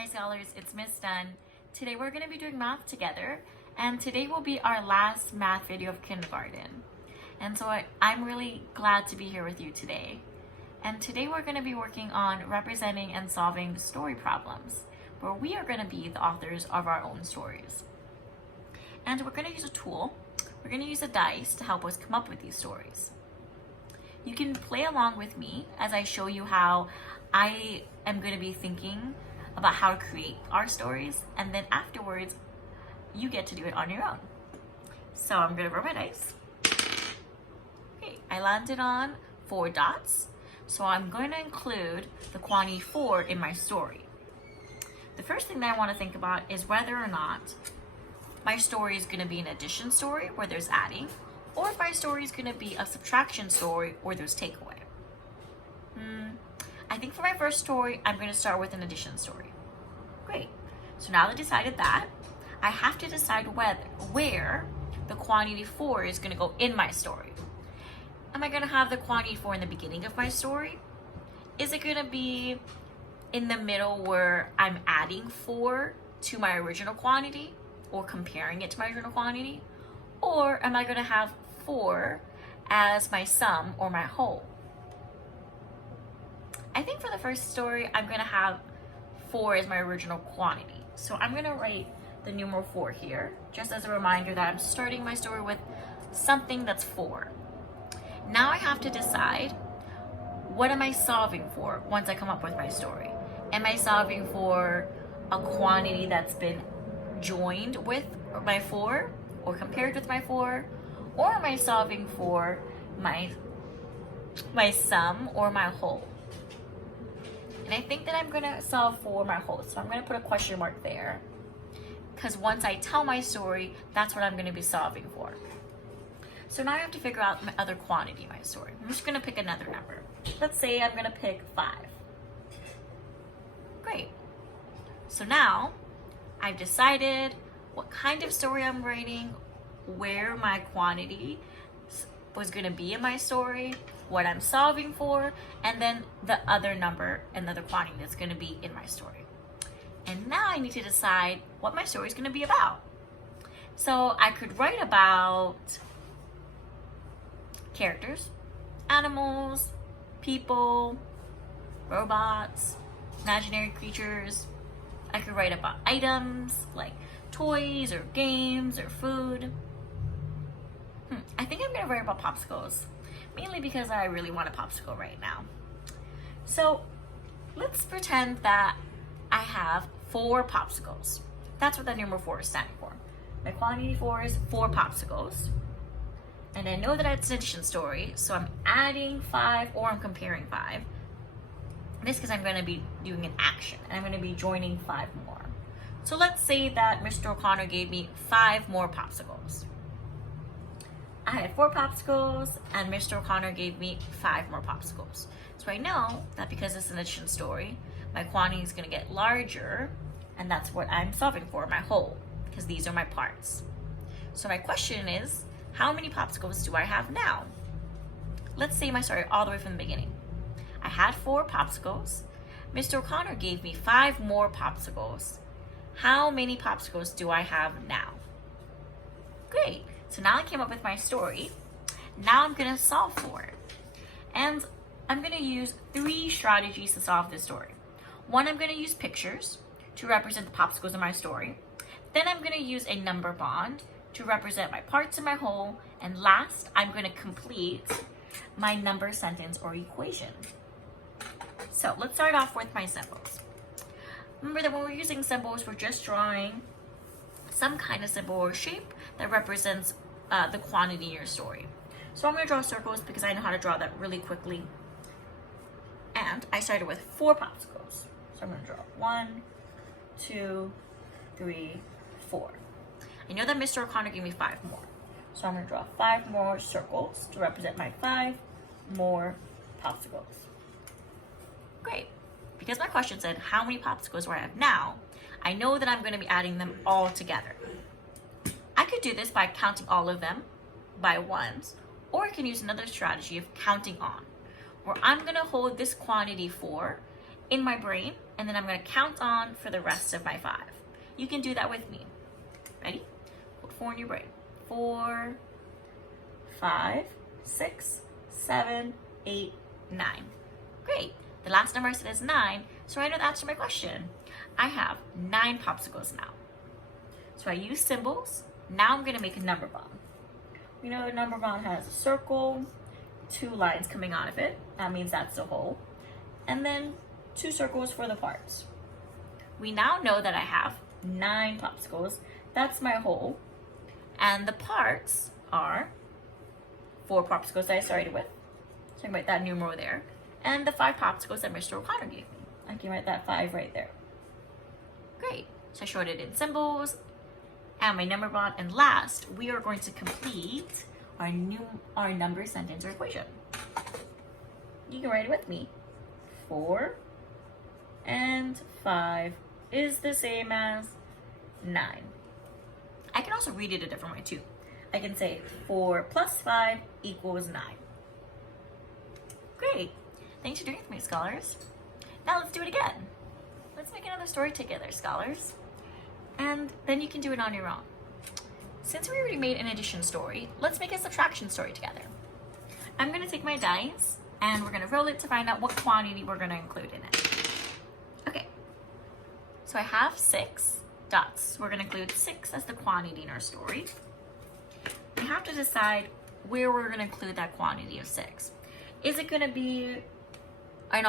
Hi scholars, it's Miss Dunn. Today we're going to be doing math together, and today will be our last math video of kindergarten. And so I'm really glad to be here with you today. And today we're going to be working on representing and solving story problems, where we are going to be the authors of our own stories. And we're going to use a tool. We're going to use a dice to help us come up with these stories. You can play along with me as I show you how I am going to be thinking about how to create our stories, and then afterwards you get to do it on your own. So I'm going to roll my dice. Okay, I landed on 4 dots, so I'm going to include the quantity 4 in my story. The first thing that I want to think about is whether or not my story is going to be an addition story where there's adding, or if my story is going to be a subtraction story where there's takeaway. I think for my first story, I'm going to start with an addition story. Great. So now that I decided that, I have to decide where the quantity 4 is going to go in my story. Am I going to have the quantity 4 in the beginning of my story? Is it going to be in the middle where I'm adding 4 to my original quantity or comparing it to my original quantity? Or am I going to have 4 as my sum or my whole? I think for the first story, I'm going to have 4 as my original quantity. So I'm going to write the numeral 4 here, just as a reminder that I'm starting my story with something that's 4. Now I have to decide, what am I solving for once I come up with my story? Am I solving for a quantity that's been joined with my 4 or compared with my 4? Or am I solving for my sum or my whole? And I think that I'm going to solve for my whole. So I'm going to put a question mark there, because once I tell my story, that's what I'm going to be solving for. So now I have to figure out my other quantity in my story. I'm just going to pick another number. Let's say I'm going to pick 5. Great. So now I've decided what kind of story I'm writing, where my quantity was going to be in my story, what I'm solving for, and then the other number and the other quantity that's going to be in my story. And now I need to decide what my story is going to be about. So I could write about characters, animals, people, robots, imaginary creatures. I could write about items like toys or games or food. I think I'm going to write about popsicles, mainly because I really want a popsicle right now. So let's pretend that I have 4 popsicles. That's what the numeral 4 is standing for. My quantity 4 is 4 popsicles. And I know that it's an addition story, so I'm adding 5 or I'm comparing 5. This is because I'm going to be doing an action, and I'm going to be joining 5 more. So let's say that Mr. O'Connor gave me 5 more popsicles. I had 4 popsicles, and Mr. O'Connor gave me 5 more popsicles. So I know that because it's an addition story, my quantity is going to get larger, and that's what I'm solving for, my whole, because these are my parts. So my question is, how many popsicles do I have now? Let's say my story all the way from the beginning. I had 4 popsicles. Mr. O'Connor gave me 5 more popsicles. How many popsicles do I have now? Great. So now I came up with my story. Now I'm going to solve for it. And I'm going to use 3 strategies to solve this story. One, I'm going to use pictures to represent the popsicles in my story. Then I'm going to use a number bond to represent my parts and my whole. And last, I'm going to complete my number sentence or equation. So let's start off with my symbols. Remember that when we're using symbols, we're just drawing some kind of symbol or shape that represents the quantity in your story. So I'm going to draw circles because I know how to draw that really quickly. And I started with 4 popsicles. So I'm going to draw 1, 2, 3, 4. I know that Mr. O'Connor gave me 5 more. So I'm going to draw 5 more circles to represent my 5 more popsicles. Great. Because my question said, how many popsicles do I have now? I know that I'm going to be adding them all together. I could do this by counting all of them by ones, or I can use another strategy of counting on, where I'm going to hold this quantity 4 in my brain and then I'm going to count on for the rest of my 5. You can do that with me. Ready? Put 4 in your brain. 4, 5, 6, 7, 8, 9. Great. The last number I said is 9, so I know the answer to my question. I have 9 popsicles now. So I use symbols. Now I'm going to make a number bond. We know the number bond has a circle, 2 lines coming out of it. That means that's the whole. And then 2 circles for the parts. We now know that I have 9 popsicles. That's my whole. And the parts are 4 popsicles that I started with. So I can write that numeral there. And the 5 popsicles that Mr. O'Connor gave me. I can write that 5 right there. Great. So I showed it in symbols and my number bond. And last, we are going to complete our number sentence or equation. You can write it with me. 4 and 5 is the same as 9. I can also read it a different way too. I can say 4 plus 5 equals 9. Great. Thanks for doing it with me, scholars. Now let's do it again. Let's make another story together, scholars. And then you can do it on your own. Since we already made an addition story, let's make a subtraction story together. I'm going to take my dice and we're going to roll it to find out what quantity we're going to include in it. Okay. So I have 6 dots. We're going to include 6 as the quantity in our story. We have to decide where we're going to include that quantity of 6. Is it going to be in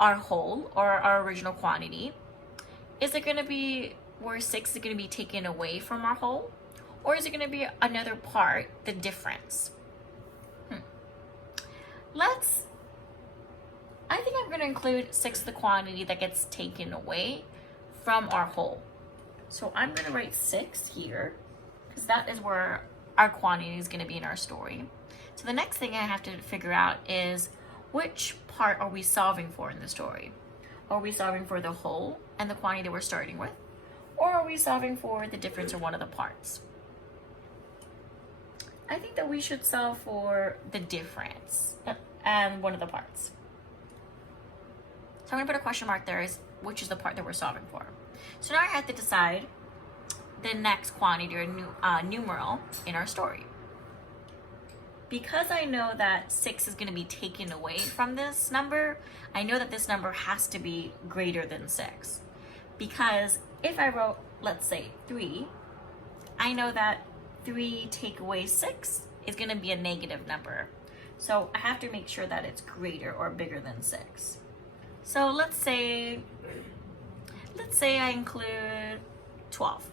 our whole or our original quantity? Is it going to be where 6 is going to be taken away from our whole? Or is it going to be another part, the difference? I think I'm going to include 6 the quantity that gets taken away from our whole. So I'm going to write 6 here because that is where our quantity is going to be in our story. So the next thing I have to figure out is which part are we solving for in the story? Are we solving for the whole and the quantity that we're starting with? Or are we solving for the difference in one of the parts? I think that we should solve for the difference and one of the parts. So I'm going to put a question mark there, is which is the part that we're solving for. So now I have to decide the next quantity or numeral in our story. Because I know that 6 is going to be taken away from this number, I know that this number has to be greater than 6. Because if I wrote, let's say, 3, I know that 3 take away 6 is going to be a negative number. So I have to make sure that it's greater or bigger than 6. So let's say I include 12.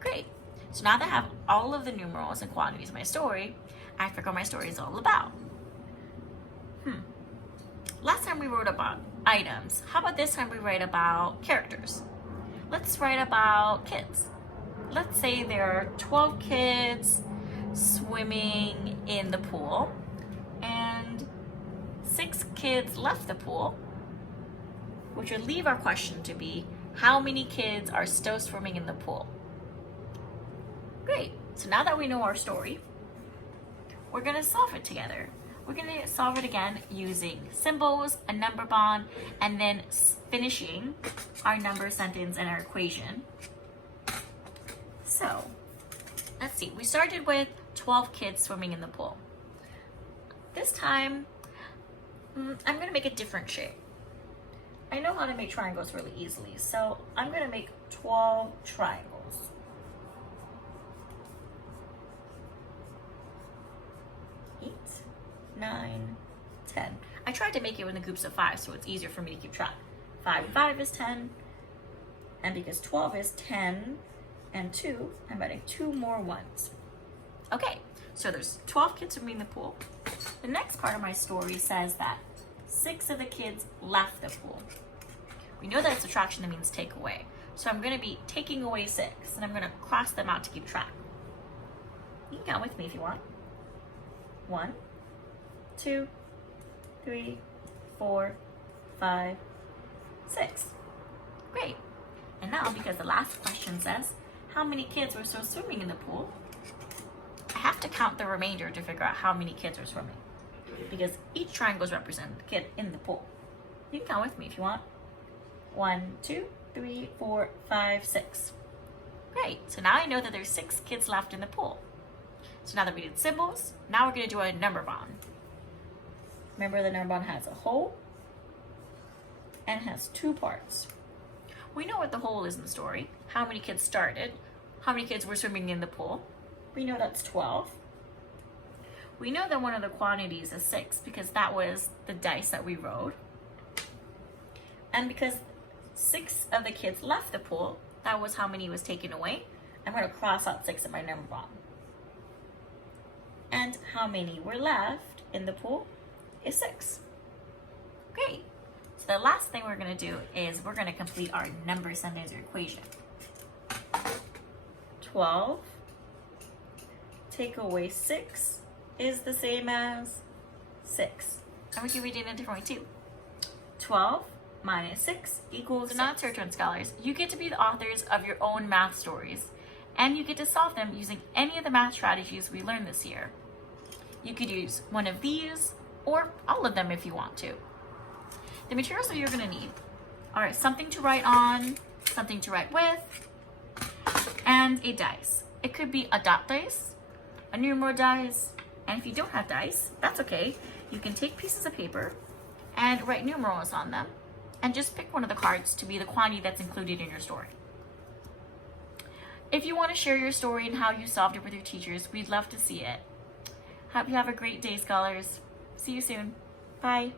Great. So now that I have all of the numerals and quantities in my story, I have to figure out what my story is all about. Last time we wrote about items. How about this time we write about characters? Let's write about kids. Let's say there are 12 kids swimming in the pool and 6 kids left the pool, which would leave our question to be, how many kids are still swimming in the pool? Great. So now that we know our story, we're going to solve it together. We're going to solve it again using symbols, a number bond, and then finishing our number sentence and our equation. So, let's see. We started with 12 kids swimming in the pool. This time, I'm going to make a different shape. I know how to make triangles really easily, so I'm going to make 12 triangles. 8, 9, 10. I tried to make it in the groups of 5 so it's easier for me to keep track. 5 and 5 is 10, and because 12 is 10 and 2, I'm adding 2 more ones. Okay, so there's 12 kids swimming in the pool. The next part of my story says that 6 of the kids left the pool. We know that subtraction that means take away. So I'm going to be taking away 6, and I'm going to cross them out to keep track. You can count with me if you want. 1, 2, 3, 4, 5, 6. Great. And now, because the last question says, how many kids were still swimming in the pool? I have to count the remainder to figure out how many kids are swimming, because each triangle represents a kid in the pool. You can count with me if you want. 1, 2, 3, 4, 5, 6. Great, so now I know that there's 6 kids left in the pool. So now that we did symbols, now we're gonna do a number bond. Remember, the number bond has a whole and has 2 parts. We know what the whole is in the story, how many kids started, how many kids were swimming in the pool. We know that's 12. We know that one of the quantities is 6 because that was the dice that we rolled. And because 6 of the kids left the pool, that was how many was taken away. I'm going to cross out 6 in my number bond. And how many were left in the pool is 6. Great. So the last thing we're going to do is we're going to complete our number sentence or equation. 12 take away 6 is the same as 6. And we can read it in a different way too. 12 minus 6 equals. So now it's your turn, scholars. You get to be the authors of your own math stories, and you get to solve them using any of the math strategies we learned this year. You could use one of these or all of them if you want to. The materials that you're going to need are something to write on, something to write with, and a dice. It could be a dot dice, a numero dice, and if you don't have dice, that's okay. You can take pieces of paper and write numerals on them, and just pick one of the cards to be the quantity that's included in your story. If you want to share your story and how you solved it with your teachers, we'd love to see it. Hope you have a great day, scholars. See you soon. Bye.